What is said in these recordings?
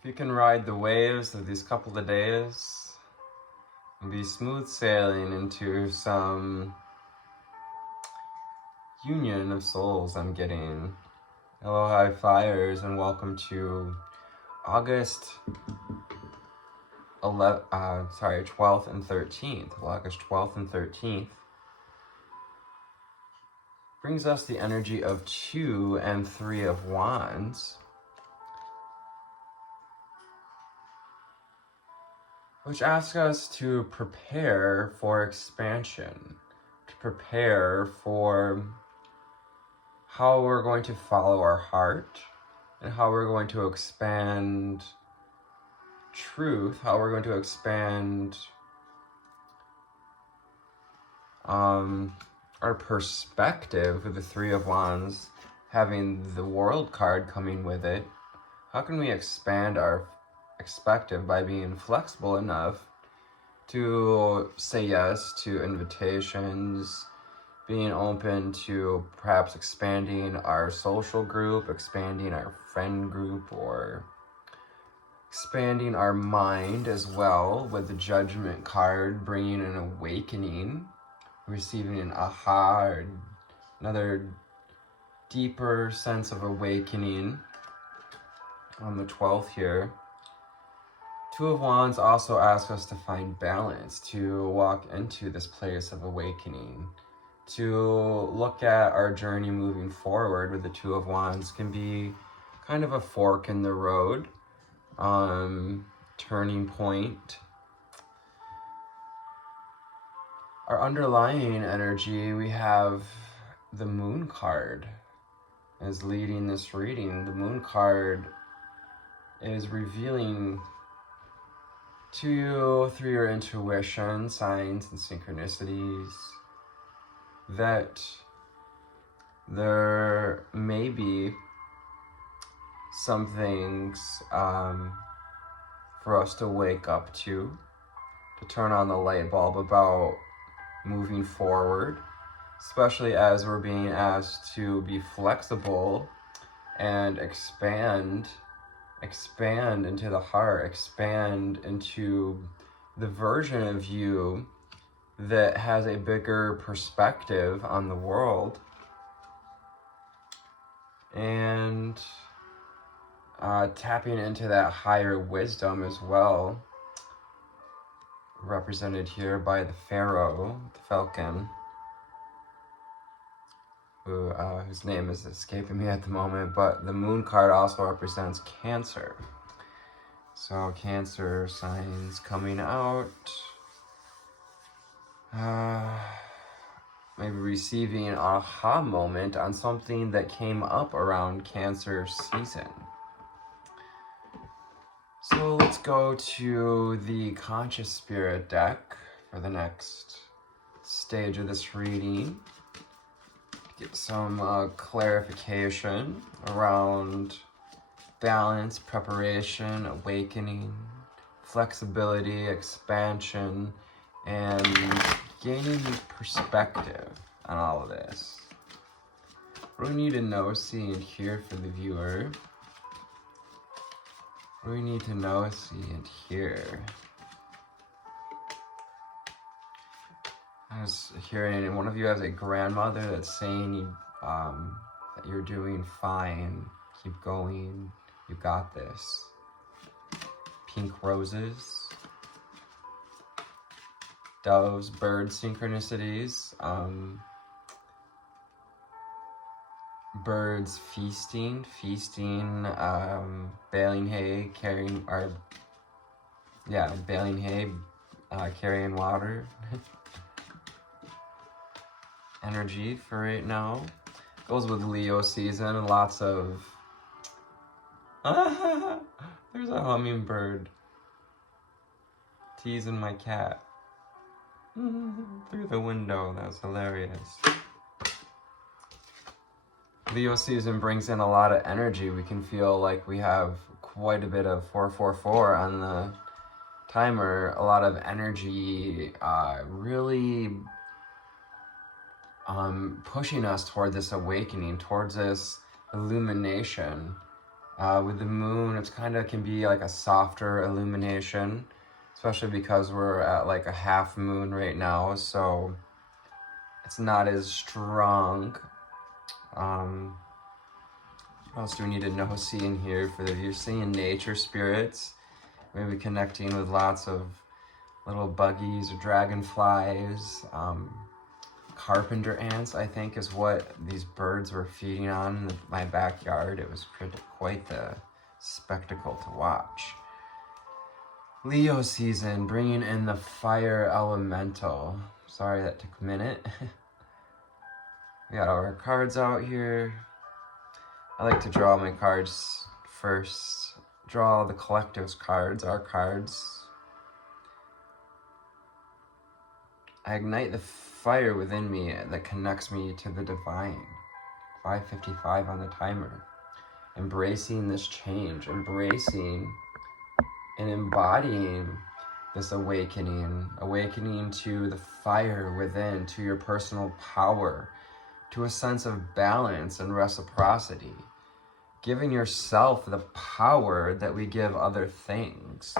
If you can ride the waves of these couple of days and be smooth sailing into some union of souls I'm getting. Hello, high flyers, and welcome to August 12th and 13th. August 12th and 13th brings us the energy of 2 and 3 of Wands, which asks us to prepare for expansion, to prepare for how we're going to follow our heart and how we're going to expand truth, how we're going to expand our perspective with the 3 of Wands, having the World card coming with it. How can we expand our perspective by being flexible enough to say yes to invitations, being open to perhaps expanding our social group, expanding our friend group, or expanding our mind as well, with the Judgment card bringing an awakening, receiving an aha, or another deeper sense of awakening on the 12th here. 2 of Wands also asks us to find balance, to walk into this place of awakening, to look at our journey moving forward with the 2 of Wands can be kind of a fork in the road, turning point. Our underlying energy, we have the Moon card is leading this reading. The Moon card is revealing to you through your intuition, signs and synchronicities, that there may be some things for us to wake up to turn on the light bulb about moving forward, especially as we're being asked to be flexible and expand into the heart, expand into the version of you that has a bigger perspective on the world, and tapping into that higher wisdom as well, represented here by the Pharaoh, the Falcon, whose name is escaping me at the moment, but the Moon card also represents Cancer. So Cancer signs coming out, maybe receiving an aha moment on something that came up around Cancer season. So let's go to the Conscious Spirit deck for the next stage of this reading. Get some clarification around balance, preparation, awakening, flexibility, expansion, and gaining perspective on all of this. What do we need to know, see, and hear for the viewer? What do we need to know, see, and hear? I was hearing one of you has a grandmother that's saying that you're doing fine, keep going, you got this. Pink roses, doves, bird synchronicities, birds feasting, baling hay, baling hay, carrying water. Energy for right now. Goes with Leo season and lots of there's a hummingbird teasing my cat through the window. That was hilarious. Leo season brings in a lot of energy. We can feel like we have quite a bit of 444 on the timer. A lot of energy, really pushing us toward this awakening, towards this illumination, With the moon, it's kind of can be like a softer illumination, especially because we're at like a half moon right now, so it's not as strong. What else do we need to know seeing here? For you're seeing nature spirits, maybe connecting with lots of little buggies or dragonflies. Carpenter ants, I think, is what these birds were feeding on in my backyard. It was quite the spectacle to watch. Leo season, bringing in the fire elemental. Sorry that took a minute. We got our cards out here. I like to draw my cards first. Draw the collective's cards, our cards. I ignite the fire within me that connects me to the divine. 5:55 on the timer. Embracing this change, embracing and embodying this awakening to the fire within, to your personal power, to a sense of balance and reciprocity. Giving yourself the power that we give other things.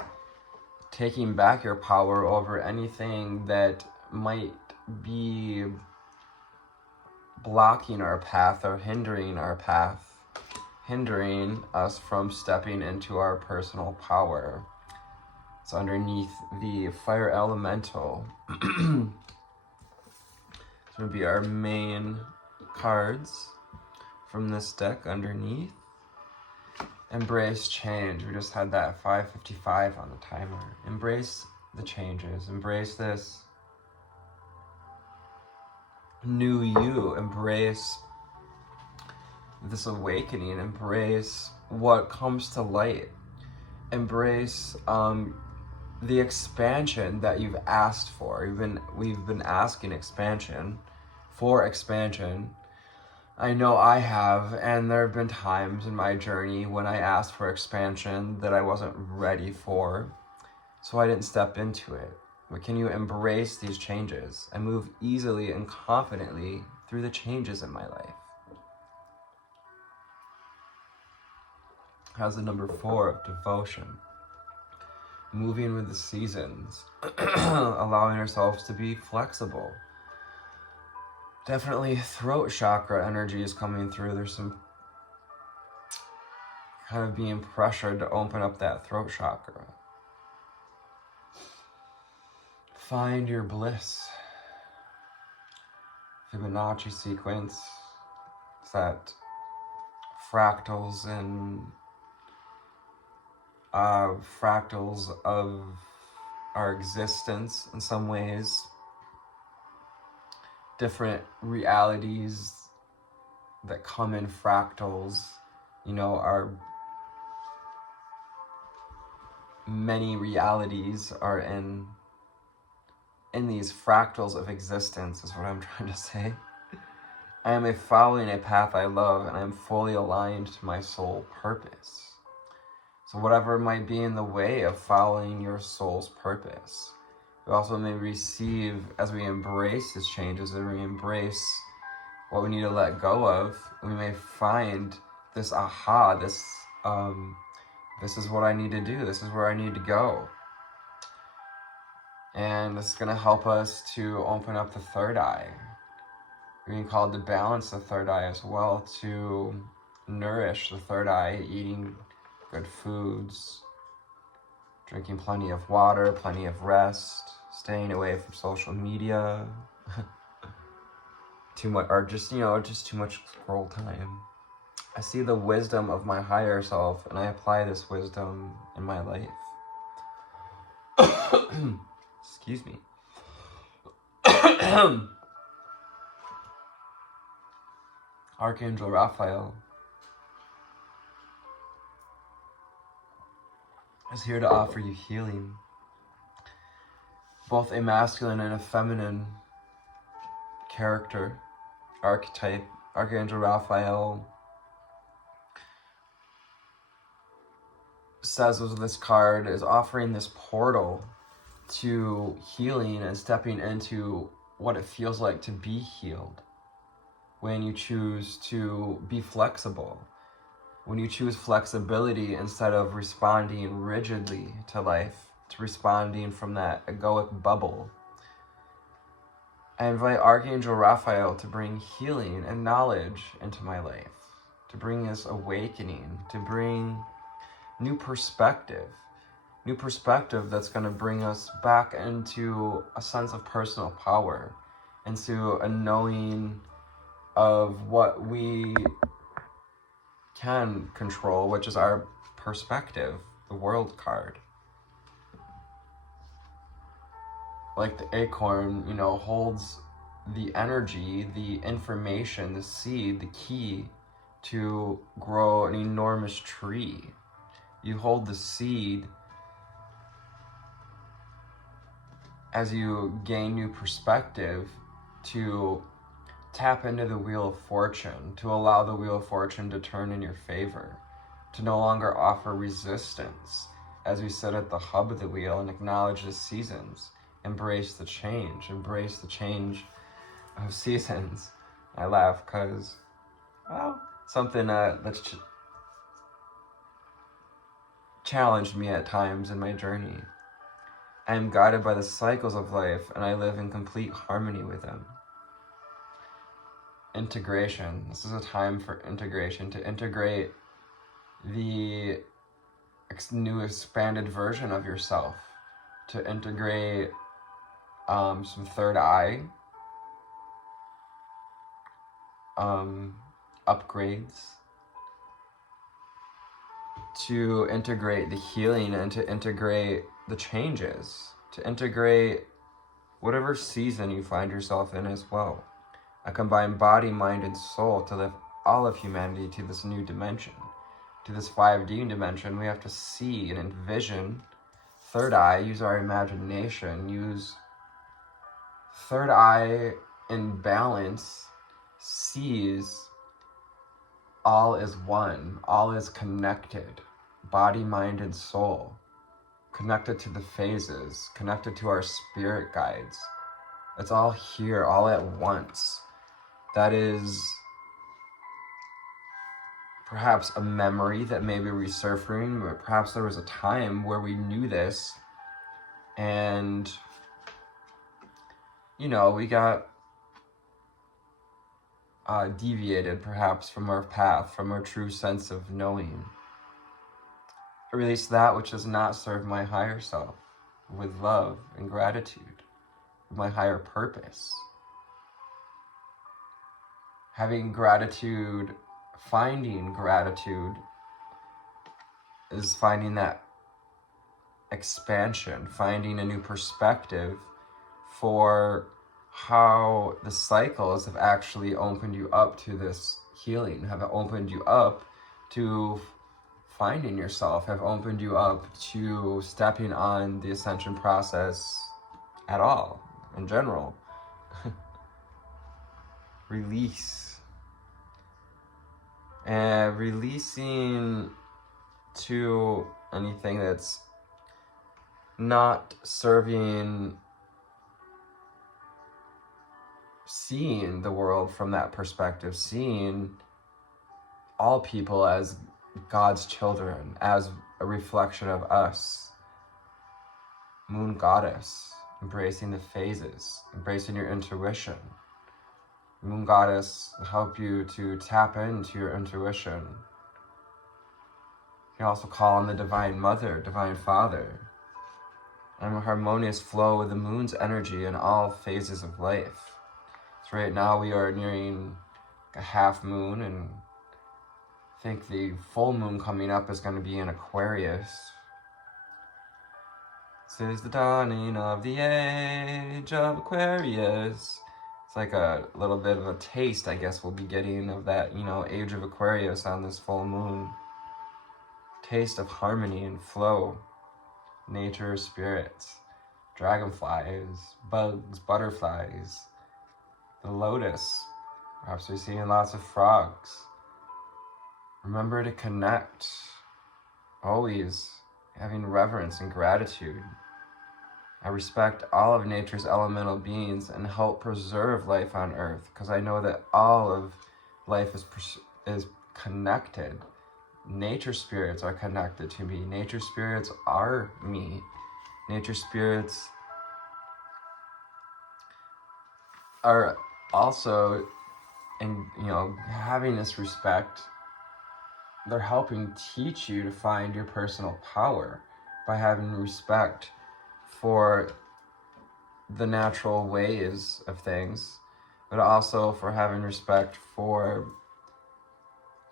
Taking back your power over anything that might be blocking our path or hindering our path, hindering us from stepping into our personal power. It's underneath the fire elemental. It's going to be our main cards from this deck underneath. Embrace change. We just had that 5:55 on the timer. Embrace the changes. Embrace this new you. Embrace this awakening. Embrace what comes to light. Embrace the expansion that you've asked for. We've been asking expansion. I know I have, and there have been times in my journey when I asked for expansion that I wasn't ready for, so I didn't step into it. But can you embrace these changes and move easily and confidently through the changes in my life? How's the number 4 of devotion? Moving with the seasons, allowing ourselves to be flexible. Definitely throat chakra energy is coming through. There's some kind of being pressured to open up that throat chakra. Find your bliss. Fibonacci sequence. It's that fractals and fractals of our existence in some ways. Different realities that come in fractals, our many realities are in these fractals of existence, is what I'm trying to say. I am following a path I love, and I am fully aligned to my soul purpose. So whatever might be in the way of following your soul's purpose, we also may receive, as we embrace these changes, as we embrace what we need to let go of, we may find this aha, this is what I need to do, this is where I need to go. And this is going to help us to open up the third eye. We can call it to balance the third eye as well, to nourish the third eye, eating good foods, drinking plenty of water, plenty of rest, staying away from social media, too much, or just too much scroll time. I see the wisdom of my higher self, and I apply this wisdom in my life. Excuse me. Archangel Raphael is here to offer you healing, both a masculine and a feminine character, archetype. Archangel Raphael says with this card is offering this portal to healing and stepping into what it feels like to be healed when you choose to be flexible, when you choose flexibility instead of responding rigidly to life, to responding from that egoic bubble. I invite Archangel Raphael to bring healing and knowledge into my life, to bring this awakening, to bring new perspective that's going to bring us back into a sense of personal power, into a knowing of what we can control, which is our perspective, the world card. Like the acorn, holds the energy, the information, the seed, the key to grow an enormous tree. You hold the seed as you gain new perspective to tap into the Wheel of Fortune, to allow the Wheel of Fortune to turn in your favor, to no longer offer resistance as we sit at the hub of the wheel and acknowledge the seasons, embrace the change of seasons. I laugh because, something that's challenged me at times in my journey. I am guided by the cycles of life, and I live in complete harmony with them. Integration. This is a time for integration, to integrate the new expanded version of yourself, to integrate some third eye upgrades, to integrate the healing, and to integrate the changes, to integrate whatever season you find yourself in as well. I combine body, mind, and soul to lift all of humanity to this new dimension, to this 5D dimension. We have to see and envision third eye, use our imagination, use third eye in balance, sees all is one, all is connected, body, mind, and soul, connected to the phases, connected to our spirit guides. It's all here, all at once. That is perhaps a memory that may be resurfacing, but perhaps there was a time where we knew this and, we got deviated perhaps from our path, from our true sense of knowing. I release that which does not serve my higher self with love and gratitude, with my higher purpose. Having gratitude, finding gratitude is finding that expansion, finding a new perspective for how the cycles have actually opened you up to this healing, have opened you up to finding yourself, have opened you up to stepping on the ascension process at all, in general. Release. And releasing to anything that's not serving, seeing the world from that perspective, seeing all people as God's children, as a reflection of us. Moon Goddess, embracing the phases, embracing your intuition. Moon Goddess will help you to tap into your intuition. You can also call on the Divine Mother, Divine Father. I'm a harmonious flow with the moon's energy in all phases of life. So right now we are nearing a half moon, and I think the full moon coming up is going to be in Aquarius. This is the dawning of the age of Aquarius. It's like a little bit of a taste, I guess, we'll be getting of that, age of Aquarius on this full moon. Taste of harmony and flow, nature, spirits, dragonflies, bugs, butterflies, the lotus. Perhaps we're seeing lots of frogs. Remember to connect, always having reverence and gratitude. I respect all of nature's elemental beings and help preserve life on Earth, because I know that all of life is connected. nature spirits are connected to me. Nature spirits are me. Nature spirits are also, and having this respect, they're helping teach you to find your personal power by having respect for the natural ways of things, but also for having respect for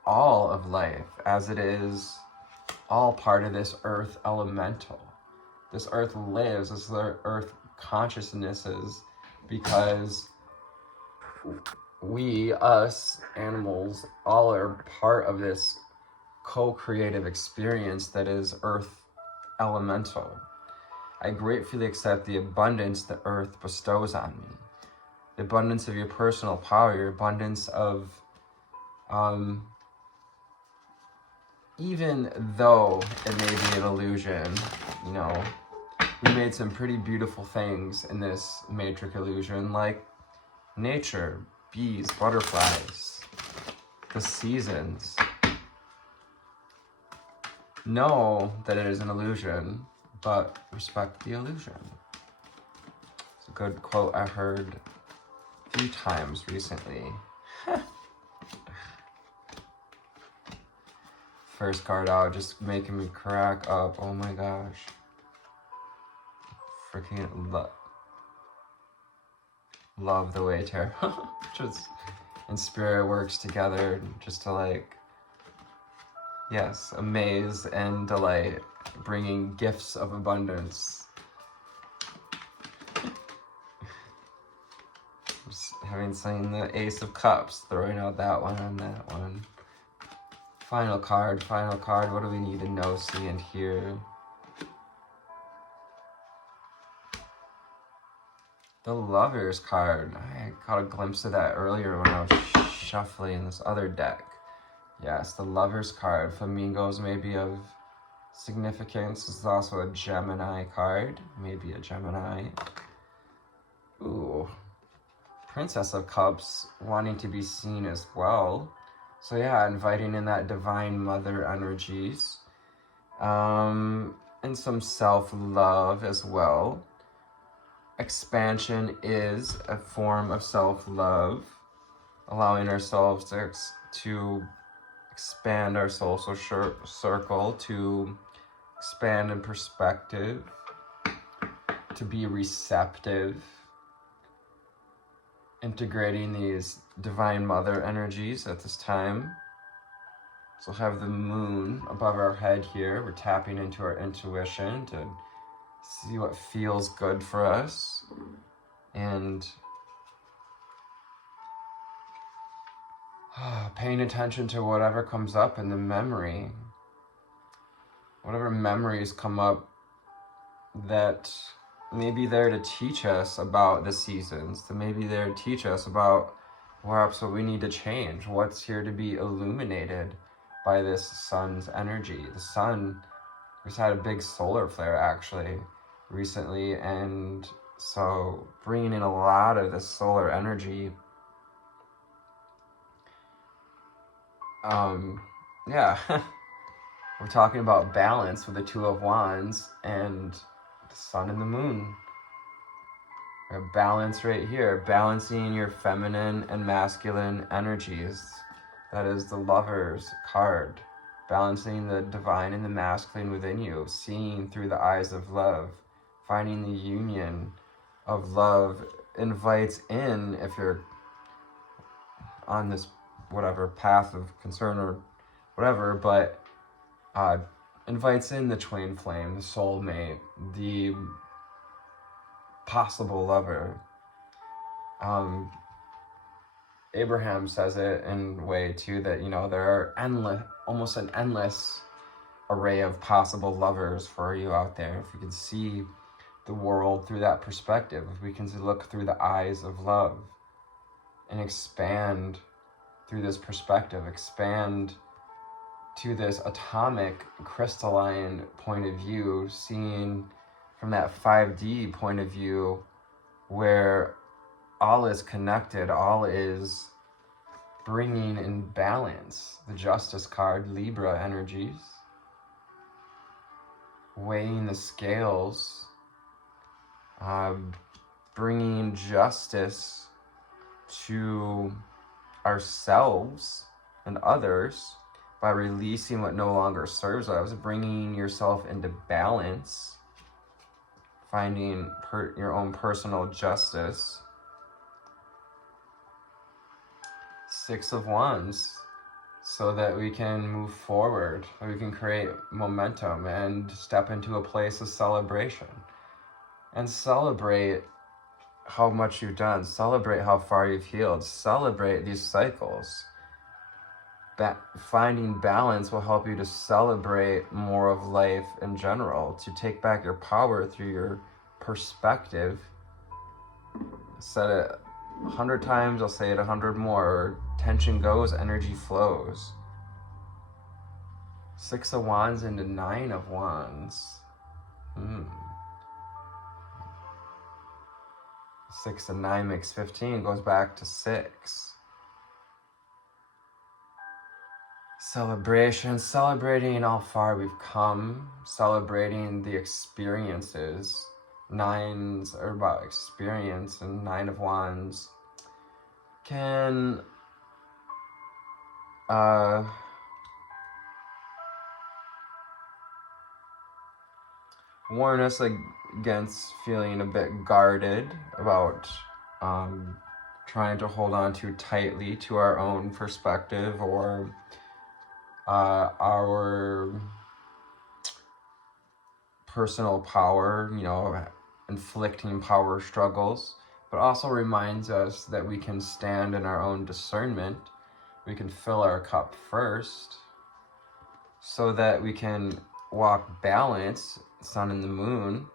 all of life as it is all part of this earth elemental. This earth lives, this earth consciousnesses, because we, us, animals, all are part of this co-creative experience that is earth elemental. I gratefully accept the abundance the earth bestows on me. The abundance of your personal power, your abundance of, even though it may be an illusion, we made some pretty beautiful things in this matrix illusion, like nature, bees, butterflies, the seasons. Know that it is an illusion, but respect the illusion. It's a good quote I heard a few times recently. First card out, just making me crack up. Oh my gosh. Freaking love the way tarot just and spirit works together just to yes, amaze and delight, bringing gifts of abundance. Just having seen the Ace of Cups, throwing out that one and that one. Final card, what do we need to know, see, and hear? The Lovers card. I caught a glimpse of that earlier when I was shuffling this other deck. Yes, the Lovers card. Flamingos may be of significance. This is also a Gemini card. Maybe a Gemini. Ooh. Princess of Cups wanting to be seen as well. So yeah, inviting in that divine mother energies. And some self-love as well. Expansion is a form of self-love. Allowing ourselves to expand our social circle, to expand in perspective, to be receptive, integrating these divine mother energies at this time. So have the moon above our head here. We're tapping into our intuition to see what feels good for us, and paying attention to whatever comes up in the memory. Whatever memories come up that may be there to teach us about the seasons, that may be there to teach us about perhaps what we need to change, what's here to be illuminated by this sun's energy. The sun just had a big solar flare actually recently, and so bringing in a lot of this solar energy. Yeah, we're talking about balance with the Two of Wands and the sun and the moon. We have balance right here, balancing your feminine and masculine energies. That is the Lovers card. Balancing the divine and the masculine within you, seeing through the eyes of love, finding the union of love invites in, if you're on this whatever path of concern or whatever, but invites in the twin flame, the soulmate, the possible lover. Abraham says it in a way too that, there are almost an endless array of possible lovers for you out there. If we can see the world through that perspective, if we can look through the eyes of love and expand through this perspective, expand to this atomic crystalline point of view, seeing from that 5D point of view where all is connected, all is bringing in balance the Justice card, Libra energies, weighing the scales, bringing justice to ourselves and others by releasing what no longer serves us, bringing yourself into balance, finding your own personal justice. Six of Wands, so that we can move forward, we can create momentum and step into a place of celebration. And celebrate how much you've done, celebrate how far you've healed, celebrate these cycles. Finding balance will help you to celebrate more of life in general, to take back your power through your perspective. Said it 100 times, I'll say it 100 more. Tension goes, energy flows. Six of Wands into Nine of Wands. 6 and 9 makes 15, goes back to 6. Celebration, celebrating how far we've come, celebrating the experiences. Nines are about experience, and Nine of Wands can warn us against feeling a bit guarded about trying to hold on too tightly to our own perspective or our personal power, inflicting power struggles, but also reminds us that we can stand in our own discernment. We can fill our cup first so that we can walk balance, Sun and the Moon.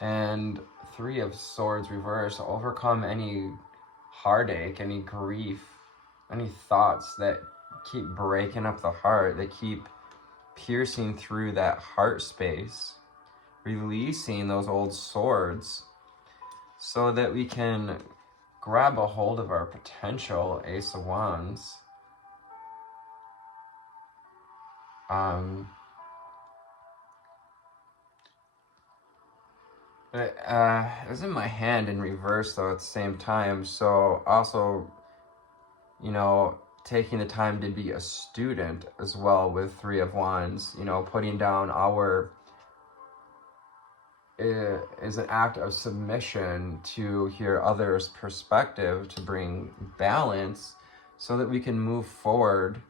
And Three of Swords reverse, overcome any heartache, any grief, any thoughts that keep breaking up the heart, that keep piercing through that heart space, releasing those old swords so that we can grab a hold of our potential. Ace of Wands. It was in my hand in reverse though at the same time, so also, taking the time to be a student as well with Three of Wands, putting down is an act of submission to hear others' perspective, to bring balance so that we can move forward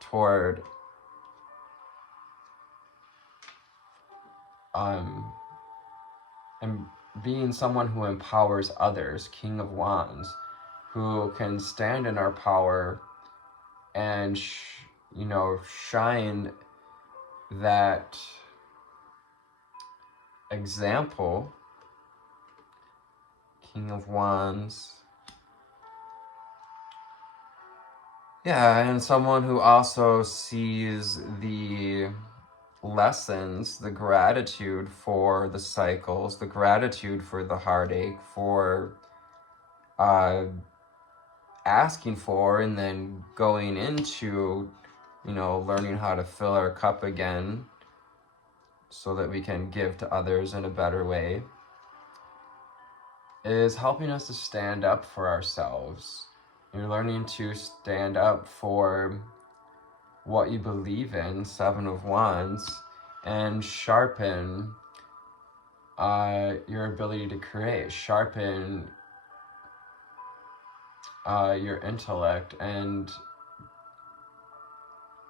toward and being someone who empowers others. King of Wands, who can stand in our power and shine that example. King of Wands. Yeah, and someone who also sees the lessons, the gratitude for the cycles, the gratitude for the heartache, for asking for and then going into, learning how to fill our cup again so that we can give to others in a better way, is helping us to stand up for ourselves. You're learning to stand up for what you believe in, Seven of Wands, and sharpen your ability to create, sharpen your intellect, and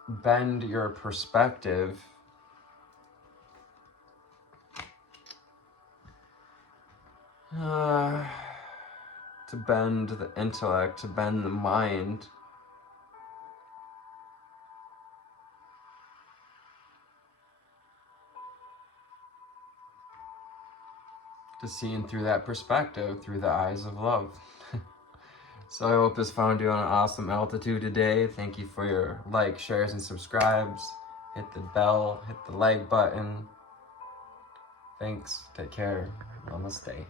bend your perspective to bend the intellect, to bend the mind, to seeing through that perspective, through the eyes of love. So I hope this found you on an awesome altitude today. Thank you for your likes, shares, and subscribes. Hit the bell, hit the like button. Thanks. Take care. Namaste.